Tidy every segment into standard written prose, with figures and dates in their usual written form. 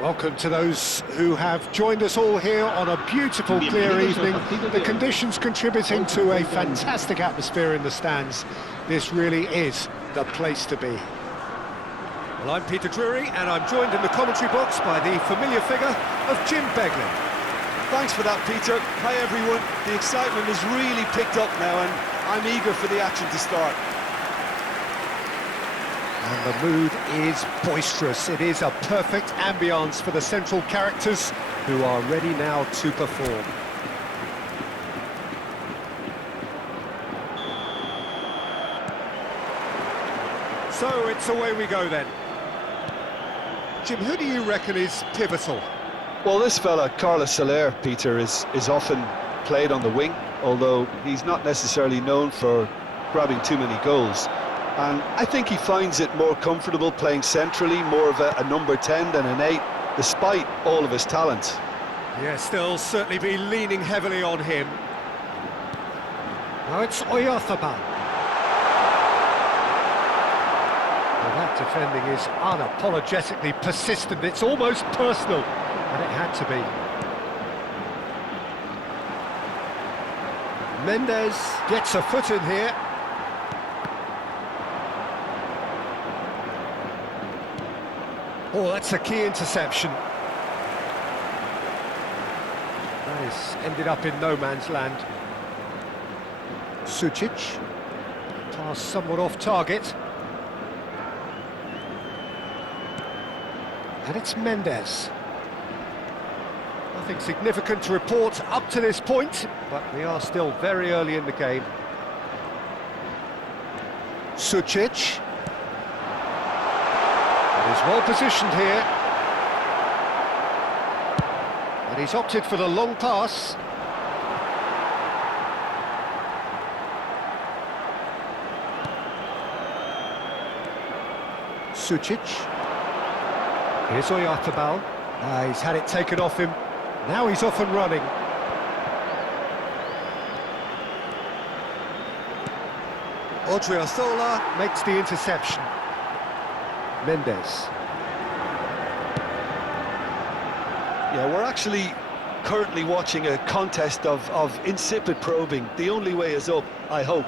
Welcome to those who have joined us all here on a beautiful, clear evening. The conditions contributing to a fantastic atmosphere in the stands. This really is the place to be. Well, I'm Peter Drury, and I'm joined in the commentary box by the familiar figure of Jim Begley. Thanks for that, Peter. Hi, everyone. The excitement has really picked up now, and I'm eager for the action to start. And the mood is boisterous. It is a perfect ambience for the central characters who are ready now to perform. So it's away we go then. Jim, who do you reckon is pivotal? Well, this fella, Carlos Soler, Peter, is often played on the wing, although he's not necessarily known for grabbing too many goals. And I think he finds it more comfortable playing centrally, more of a number 10 than an 8, despite all of his talent. Yes, they'll certainly be leaning heavily on him. Now it's Oyarzabal. Well, that defending is unapologetically persistent. It's almost personal, and it had to be. Mendes gets a foot in here. Oh, that's a key interception. That has ended up in no man's land. Sucic. Pass somewhat off target. And it's Mendes. Nothing significant to report up to this point, but we are still very early in the game. Sucic. He's well positioned here. And he's opted for the long pass. Sucic. Here's Oyarzabal. He's had it taken off him. Now he's off and running. Odriozola makes the interception. Mendes. Yeah, we're actually currently watching a contest of insipid probing. The only way is up, I hope.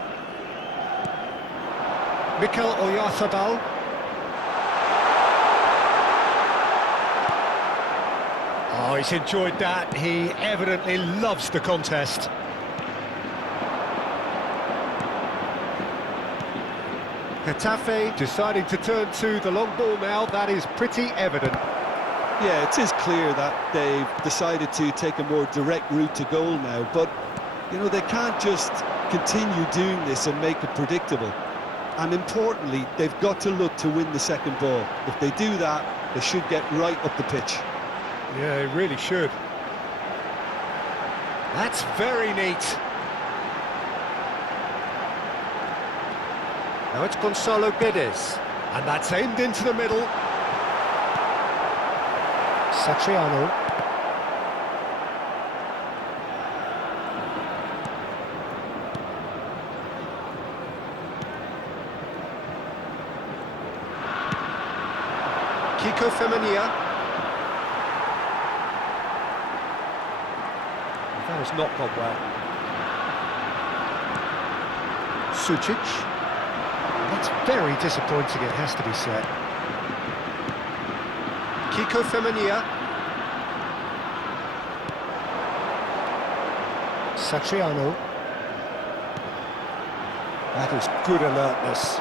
Mikel Oyarzabal. Oh, he's enjoyed that. He evidently loves the contest. Getafe deciding to turn to the long ball now. That is pretty evident. Yeah, it is clear that they've decided to take a more direct route to goal now, but, you know, they can't just continue doing this and make it predictable. And importantly, they've got to look to win the second ball. If they do that, they should get right up the pitch. Yeah, they really should. That's very neat. Now it's Gonzalo Guedes, and that's aimed into the middle. Satriano. Kiko Femenia. That has not gone well. Sucic. That's very disappointing, it has to be said. Kiko Femenia. Satriano. That is good alertness.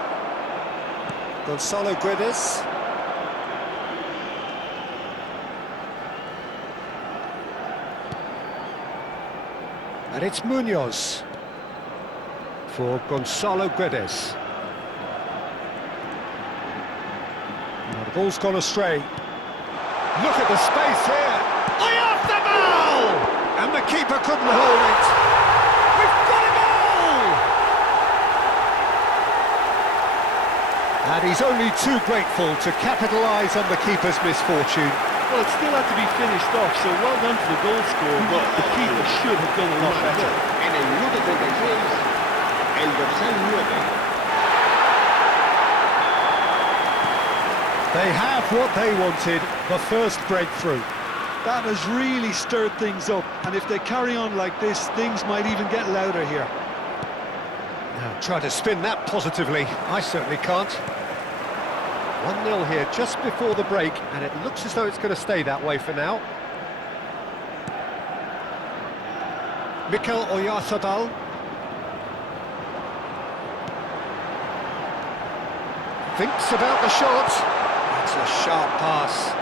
Gonzalo Guedes. And it's Munoz for Gonzalo Guedes. Now the ball's gone astray. Look at the space here. Oyarzabal! And the keeper couldn't hold it. We've got a goal! And he's only too grateful to capitalise on the keeper's misfortune. Well, it still had to be finished off, so well done to the goal scorer, but the keeper should have done a lot better. En el minuto 36, el dorsal 9. They have what they wanted, the first breakthrough. That has really stirred things up, and if they carry on like this, things might even get louder here. Now, try to spin that positively. I certainly can't. 1-0 here just before the break, and it looks as though it's going to stay that way for now. Mikel Oyarzabal. Thinks about the shot. That's a sharp pass.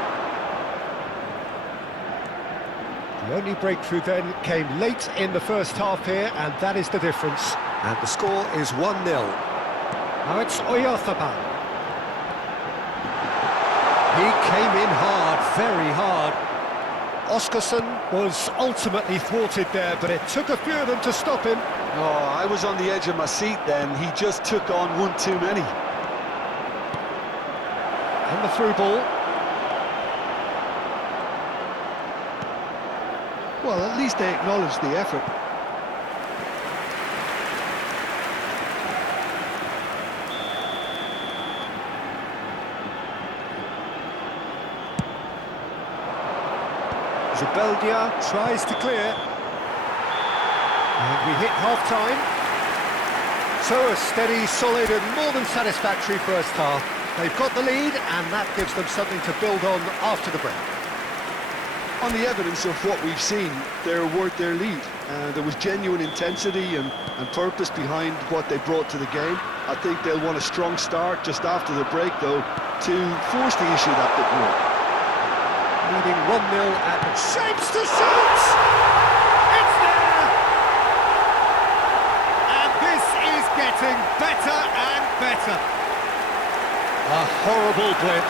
The only breakthrough then came late in the first half here, and that is the difference. And the score is 1-0. Now it's Oyarzabal. He came in hard, very hard. Oscarson was ultimately thwarted there, but it took a few of them to stop him. Oh, I was on the edge of my seat then. He just took on one too many. And the through ball. Well, at least they acknowledged the effort. Zubeldia tries to clear. And we hit half-time. So a steady, solid and more than satisfactory first half. They've got the lead and that gives them something to build on after the break. On the evidence of what we've seen, they're worth their lead. There was genuine intensity and purpose behind what they brought to the game. I think they'll want a strong start just after the break, though, to force the issue that bit more. Leading 1-0 at shapes to shoot! It's there! And this is getting better and better. A horrible blip,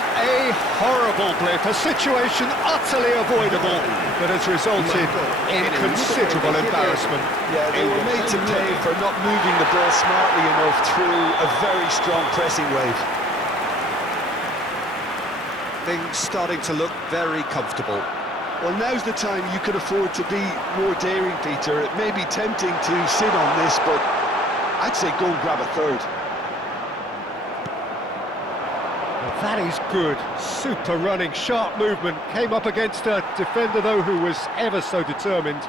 a situation utterly avoidable that has resulted in considerable embarrassment. Yeah, they were made to pay for not moving the ball smartly enough through a very strong pressing wave. Things starting to look very comfortable. Well, now's the time you could afford to be more daring, Peter. It may be tempting to sit on this, but I'd say go and grab a third. Well, that is good. Super running, sharp movement. Came up against a defender, though, who was ever so determined.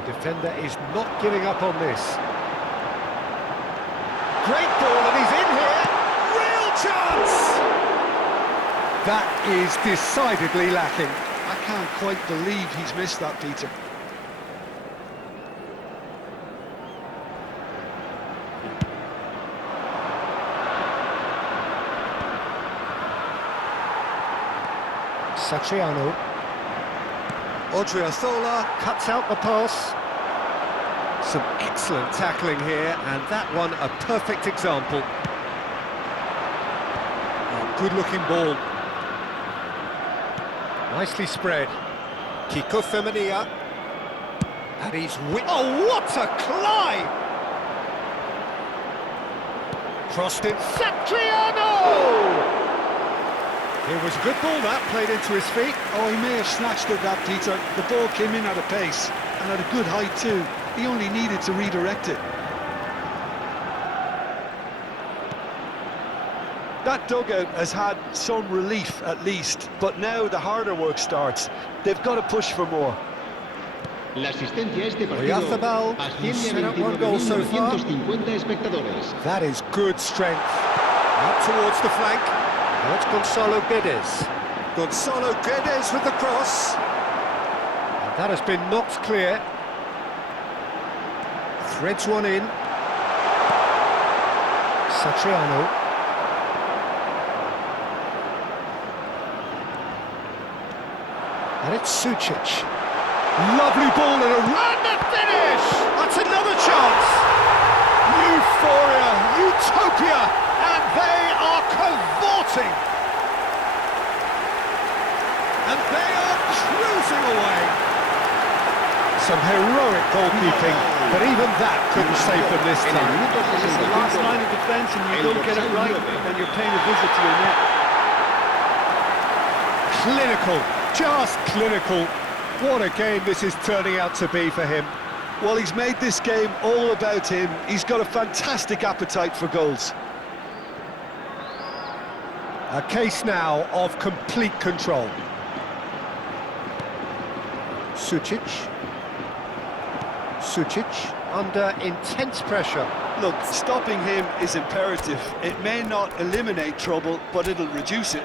The defender is not giving up on this. Great ball, and he's in here. Chance! That is decidedly lacking. I can't quite believe he's missed that, Peter. Satriano. Odriozola cuts out the pass. Some excellent tackling here, and that one a perfect example. Good-looking ball. Nicely spread. Kiko Femenia. And he's oh, what a climb! Crossed in. Satriano! It was a good ball that, played into his feet. Oh, he may have snatched at that, Peter. The ball came in at a pace, and at a good height too. He only needed to redirect it. That dugout has had some relief, at least, but now the harder work starts. They've got to push for more. La asistencia a este partido Oyarzabal, he's set up one goal so far. That is good strength. Out towards the flank. Now it's Gonzalo Guedes. Gonzalo Guedes with the cross. And that has been knocked clear. Threads one in. Satriano. And it's Sucic. Lovely ball and a run to finish! That's another chance! Euphoria, utopia, and they are cavorting! And they are cruising away! Some heroic goalkeeping, but even that couldn't save them this time. It's the last line of defence and you don't get it right, and you're paying a visit to your net. Clinical. Just clinical. What a game this is turning out to be for him. Well, he's made this game all about him. He's got a fantastic appetite for goals. A case now of complete control. Sucic under intense pressure. Look, stopping him is imperative. It may not eliminate trouble, but it'll reduce it.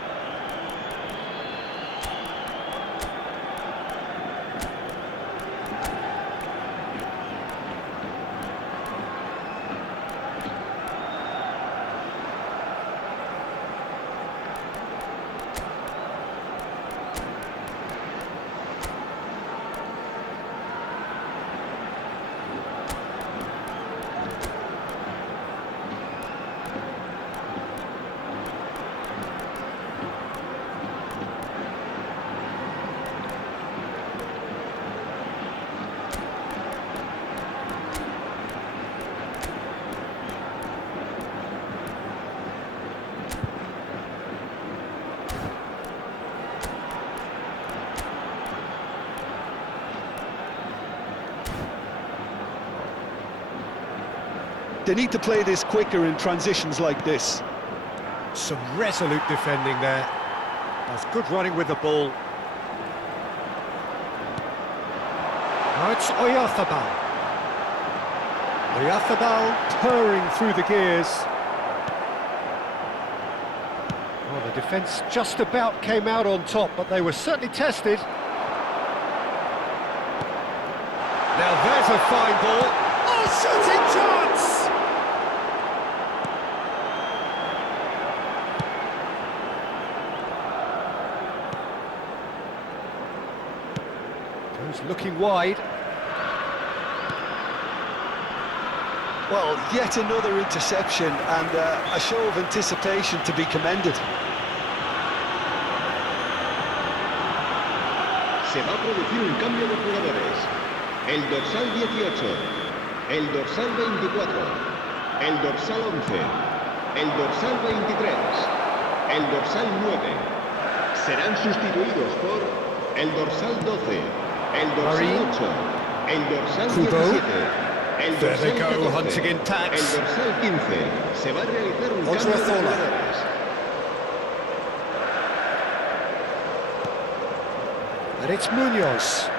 They need to play this quicker in transitions like this. Some resolute defending there. That's good running with the ball. Now it's Oyarzabal. Oyarzabal purring through the gears. Well, the defence just about came out on top, but they were certainly tested. Now there's a fine ball. Oh, shooting chance! Goes looking wide. Well, yet another interception and a show of anticipation to be commended. Se va a producir un cambio de jugadores. El dorsal 18, el dorsal 24, el dorsal 11, el dorsal 23, el dorsal 9. Serán sustituidos por el dorsal 12, el dorsal 8, el dorsal 17, el dorsal 14, el dorsal 15. Se va a realizar un cambio de jugadores. And it's Munoz.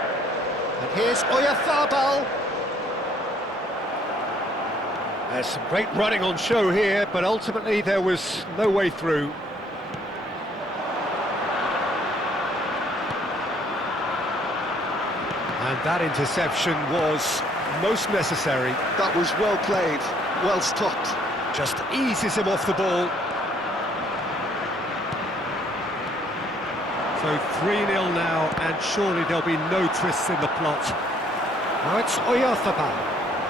And here's Oyarzabal. There's some great running on show here, but ultimately there was no way through. And that interception was most necessary. That was well played, well stopped. Just eases him off the ball. So 3-0 now, and surely there'll be no twists in the plot. Now it's Oyarzabal,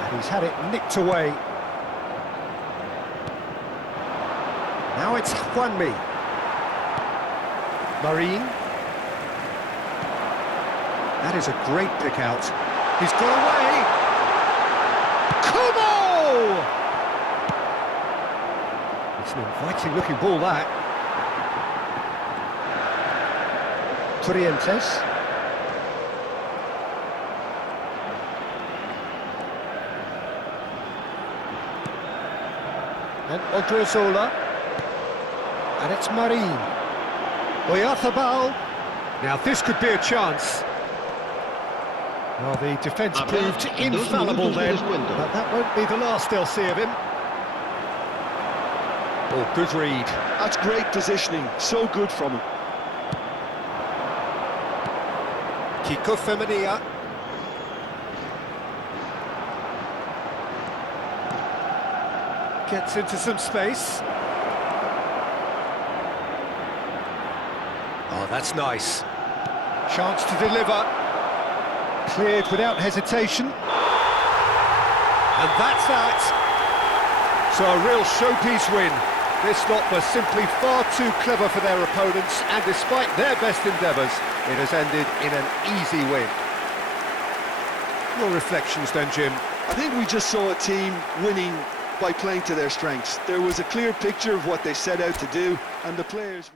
and he's had it nicked away. Now it's Juanmi. Marin. That is a great pick out. He's got away. Kubo! It's an inviting looking ball, that. Torrientes. And Odriozola. And it's Marin. Oyarzabal. Now this could be a chance. Well, the defence proved infallible then, but that won't be the last they'll see of him. Oh, good read. That's great positioning, so good from him. Kiko Femenia. Gets into some space. Oh, that's nice. Chance to deliver. Cleared without hesitation. And that's that. So a real showpiece win. This lot were simply far too clever for their opponents, and despite their best endeavours, it has ended in an easy win. Your reflections then, Jim? I think we just saw a team winning by playing to their strengths. There was a clear picture of what they set out to do, and the players...